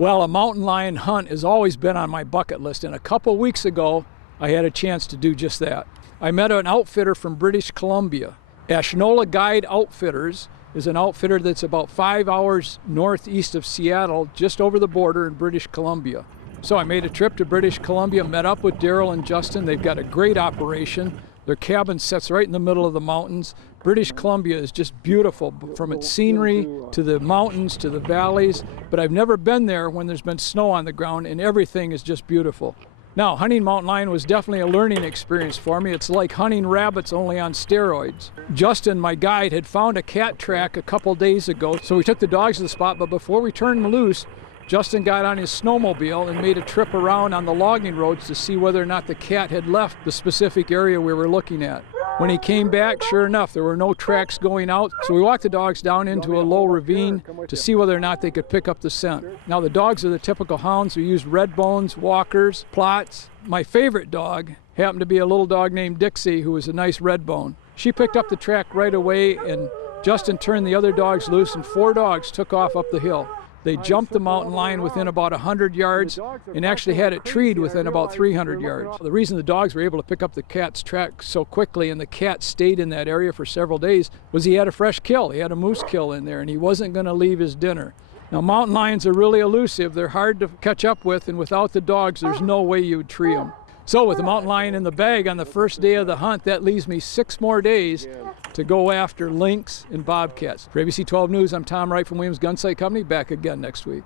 Well, a mountain lion hunt has always been on my bucket list, and a couple weeks ago I had a chance to do just that. I met an outfitter from British Columbia. Ashnola Guide Outfitters is an outfitter that's about 5 hours northeast of Seattle, just over the border in British Columbia. So I made a trip to British Columbia, met up with Daryl and Justin. They've got a great operation. Their cabin sits right in the middle of the mountains. British Columbia is just beautiful, from its scenery to the mountains to the valleys, but I've never been there when there's been snow on the ground, and everything is just beautiful. Now, hunting mountain lion was definitely a learning experience for me. It's like hunting rabbits, only on steroids. Justin, my guide, had found a cat track a couple days ago, so we took the dogs to the spot, but before we turned them loose, Justin got on his snowmobile and made a trip around on the logging roads to see whether or not the cat had left the specific area we were looking at. When he came back, sure enough, there were no tracks going out, so we walked the dogs down into a low ravine to see whether or not they could pick up the scent. Now, the dogs are the typical hounds who use red bones, walkers, plots. My favorite dog happened to be a little dog named Dixie, who was a nice red bone. She picked up the track right away, and Justin turned the other dogs loose, and 4 dogs took off up the hill. They jumped the mountain lion within about 100 yards and actually had it treed within about 300 yards. The reason the dogs were able to pick up the cat's track so quickly and the cat stayed in that area for several days was he had a fresh kill. He had a moose kill in there and he wasn't going to leave his dinner. Now, mountain lions are really elusive. They're hard to catch up with, and without the dogs, there's no way you would tree them. So with the mountain lion in the bag on the first day of the hunt, that leaves me 6 more days to go after lynx and bobcats. For ABC 12 News, I'm Tom Wright from Williams Gun Sight Company, back again next week.